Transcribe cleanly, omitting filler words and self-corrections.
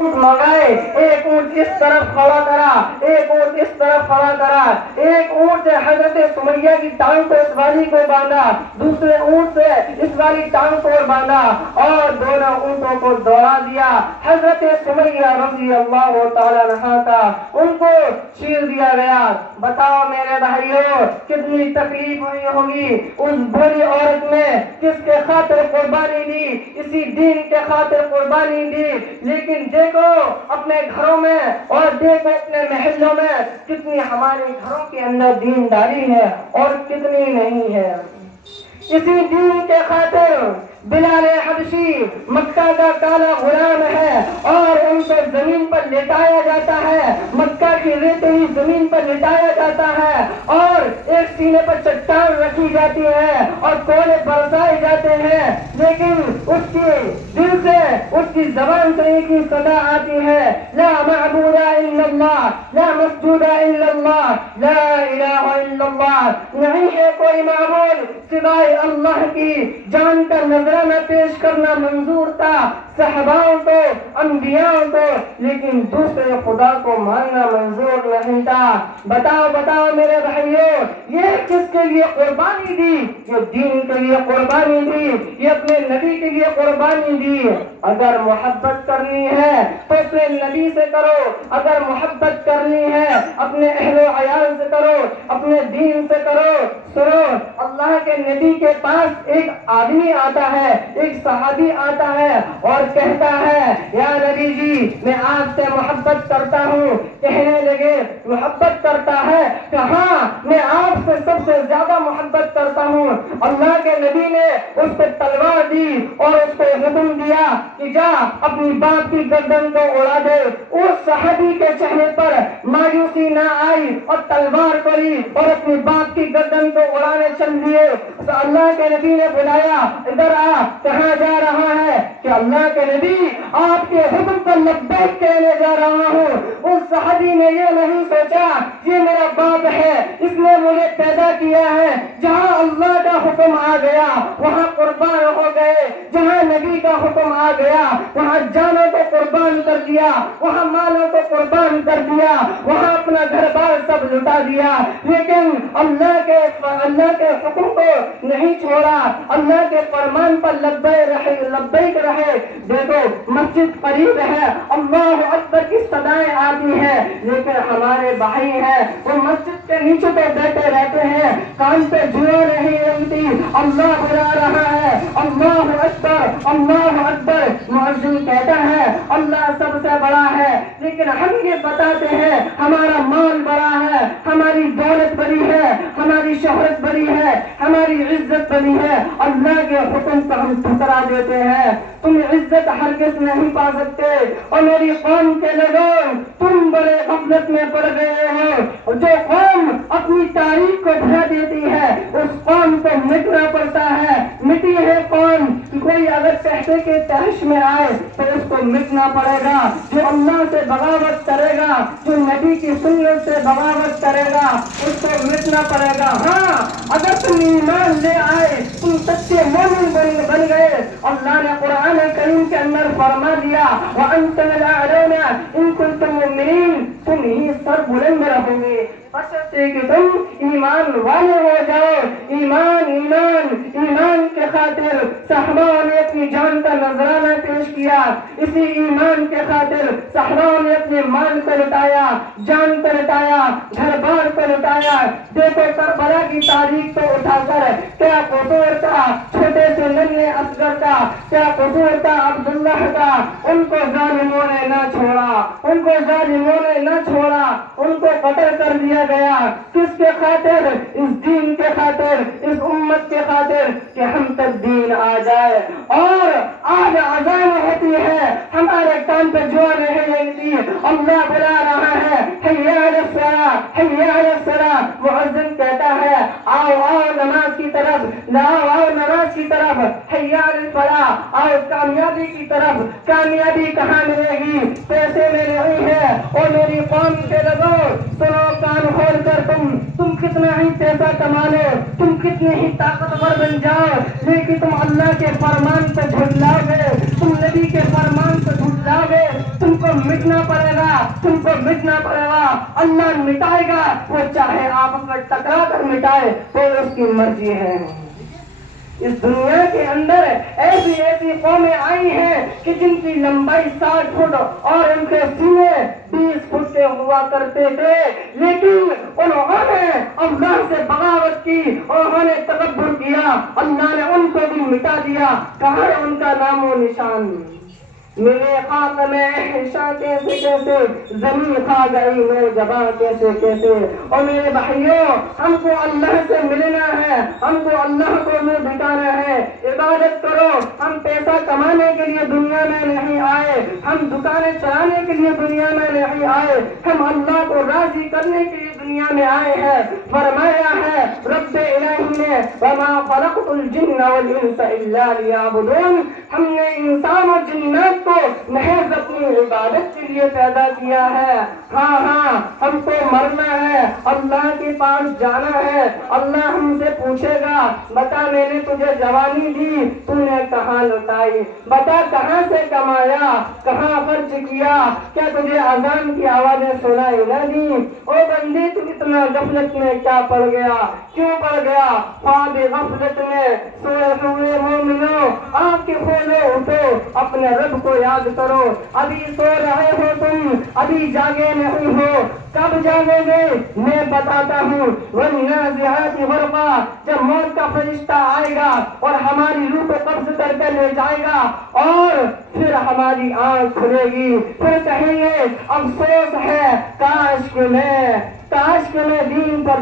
मंगाए, एक ऊंट इस तरफ खड़ा करा, एक ऊंट इस तरफ खड़ा करा, एक ऊंट से हजरत सुमैया की टांग को इस वाली को बांधा, दूसरे ऊंट से इस वाली टांग को बांधा और दोनों ऊंटों को दौड़ा दिया। हजरत सुमैया रज़ी अल्लाह तआला अन्हा का उनको चीर दिया गया। बताओ मेरे भाइयों, कितनी तकलीफ हुई होगी उस बुरी औरत ने, किसके खातिर कुर्बानी दी, इसी दीन के खातिर कुर्बानी दी। लेकिन देखो अपने घरों में और देखो अपने महलों में कितनी हमारे घरों के अंदर दीनदारी है और कितनी नहीं है। इसी दीन के खातिर बिलाल हबशी मक्का का काला गुलाम है और उनको जमीन पर लेटाया जाता है, मक्का की रेतीली जमीन पर लेटाया जाता है और एक सीने पर चट्टान रखी जाती है और कोयले बरसाए जाते हैं, लेकिन उसके दिल से, उसकी जबान से एक ही सदा आती है, ला मअबूदा इल्लल्लाह, ला मस्जूदा इल्लल्लाह, ला इलाहा इल्लल्लाह। नहीं है कोई माबूद सिवाय अल्लाह की। जान का नजराना पेश करना मंजूर था सहबाओं को, अंबियाओं को, लेकिन दूसरे खुदा को मानना मंजूर नहीं था। बताओ बताओ मेरे भाइयों, ये किसके लिए कुर्बानी दी? ये दीन के लिए कुर्बानी दी, ये अपने नबी के लिए कुर्बानी दी। अगर मोहब्बत करनी है तो अपने नबी से करो, अगर मोहब्बत करनी है अपने अहलो अयाल से करो, अपने दीन से करो। सुनो, अल्लाह के नबी के पास एक आदमी आता है, एक सहाबी आता है और कहता है, या नबी जी मैं आपसे मोहब्बत करता हूँ। कहने लगे मोहब्बत करता है? हाँ, मैं आपसे सबसे ज्यादा मोहब्बत करता हूँ। अल्लाह के नबी ने उस पर तलवार दी और उसको हुक्म दिया कि जा अपनी बाप की गर्दन को उड़ा दे। उस सहाबी के चेहरे पर मायूसी ना आई और तलवार को ली और अपनी बाप की गर्दन को उड़ाने चल दिए। तो अल्लाह के नबी ने बुलाया, इधर आ, कहाँ जा रहा है? कि अल्लाह के नबी आपके हुक्म पर लब्बैक कहने जा रहा हूँ। उस सहाबी ने ये नहीं सोचा ये मेरा बाप है, इसने मुझे पैदा किया है। जहाँ अल्लाह का हुक्म आ गया वहाँ कुर्बान हो गए, जहाँ नबी का हुक्म आ गया वहाँ जानों को कुर्बान कर दिया, वहाँ मालों को कुर्बान कर दिया, वहाँ अपना घर बार सब लुटा दिया। लेकिन अल्लाह के हुक्म को नहीं छोड़ा, अल्लाह के फरमान पर लब्बैक रहे। देखो मस्जिद करीब है, अल्लाह अकबर की सदाएं आती है, लेकिन हमारे भाई हैं वो मस्जिद के नीचे तो बैठे रहते हैं, कान पे जुआ नहीं रखती। अल्लाह बुला रहा है, अल्लाह अकबर, अल्लाह अकबर। मुअज्जिन कहता है अल्लाह सबसे बड़ा है, लेकिन हम ये बताते हैं हमारा माल बड़ा है, हमारी दौलत बड़ी है, हमारी शोहरत बड़ी है, हमारी इज्जत बड़ी है। अल्लाह के हुक्म को हम ठुकरा देते हैं। तुम इज्जत हरगिज़ नहीं पा सकते। और मेरी कौम के लोगों, तुम बड़े गफलत में पड़ गए हो। जो कौम अपनी तारीख को भुला देती है उस कौम को मिटना पड़ता है। मिटी है कौम, कोई अगर पैसे के तहश में आए तो उसको मिटना पड़ेगा। जो अल्लाह से बगावत करेगा, जो नबी की सुन्नत से बगावत करेगा, उसको मिटना पड़ेगा। हाँ, अगर तुम ईमान ले आए, तुम सच्चे मोमिन बन गए। अल्लाह ने कुरान करीम के अंदर फरमा दिया, व अंतुम लअलौना इन कुंतुम मुमिनीन, तुम ही सर बुलंद रहोगे बशर्ते कि तुम ईमान वाले हो जाओ। ईमान ईमान ईमान के खातिर सहाबाओं ने अपनी जान का नजराना पेश किया। इसी ईमान के खातिर सहाबाओं ने अपने माल को लुटाया, जान को लुटाया, घर बार को लुटाया। देखो करबला की तारीख को उठाकर क्या कसूर था छोटे से नन्हे असगर का, क्या कसूर था अब्दुल्लाह का। उनको जालिमों ने न छोड़ा, उनको जालिमों ने न छोड़ा, उनको कत्ल कर दिया गया। किसके खातिर? इस दीन के खातिर, इस उम्मत के खातिर कि हम तक दीन आ जाए। और आज अज़ान होती है, हमारे कान पे जुआ नहीं लगती। अल्लाह बुला रहा है, हय्या अलस सलाह, हय्या अलस सलाह। मुअज्जिन कहता है आओ आओ नमाज की तरफ, आओ आओ नमाज की तरफ, हय्या अलल फलाह, आओ कामयाबी की तरफ। कामयाबी कहाँ मिलेगी? पैसे में नहीं है। और मेरी कौम के लोगों सुनो, कान खोल कर तुम कितना ही पैसा कमा लो, तुम कितने ही ताकतवर बन जाओ, लेकिन तुम अल्लाह के फरमान को झुटलाओगे, तुम नबी के फरमान को झुटलाओगे, तुमको دیکھنا پڑے گا, تم کو مٹنا پڑے گا. اللہ مٹائے گا, وہ چاہے آپس میں ٹکرا کر مٹائے, تو اس کی مرضی ہے. اس دنیا کے اندر ایسی ایسی قومیں آئی ہیں کہ جن کی لمبائی 60 فٹ اور ان کے سینے 20 فٹ کے ہوا کرتے تھے, لیکن انہوں نے اللہ سے بغاوت کی, انہوں نے تکبر کیا, اللہ نے ان کو بھی مٹا دیا. کہاں ہے ان کا نام و نشان؟ میرے خاک میں احشا کیسے کیسے, زمین کھا گئی نوجوان کیسے کیسے. اور میرے بھائیوں, ہم کو اللہ سے ملنا ہے, ہم کو اللہ کو منہ دکھانا ہے. عبادت کرو. ہم پیسہ کمانے کے لیے دنیا میں نہیں آئے, ہم دکانیں چلانے کے لیے دنیا میں نہیں آئے, ہم اللہ کو راضی کرنے کے لیے دنیا میں آئے ہیں. فرمایا ہے رب الہی نے, وما خلقت الجن والانس الا لیعبدون, ہم نے انسان اور جنات کو محض اپنی عبادت کے لیے پیدا کیا ہے. ہاں ہم کو مرنا ہے, اللہ کے پاس جانا ہے. اللہ ہم سے پوچھے گا, بتا میں نے تجھے جوانی دی, تو نے کہاں لوٹائی؟ بتا کہاں سے کمایا, کہاں خرچ کیا؟ کیا تجھے اذان کی آوازیں سنائی نہ دی؟ او بندے, تو اتنا غفلت میں کیا پڑ گیا, کیوں پڑ گیا؟ خواب غفلت میں سوئے ہوئے مومنو, آپ کے کھولو اٹھو, اپنے رب کو یاد کرو. ابھی سو رہے ہو تم, ابھی جاگے نہیں ہو. کب جاگے گے میں بتاتا ہوں. والنازعات غرقا, جب موت کا فرشتہ آئے گا اور ہماری روح کو قبض کر کے لے جائے گا, اور پھر ہماری آنکھ کھلے گی, پھر کہیں گے افسوس ہے, کاش کہ میں دین پر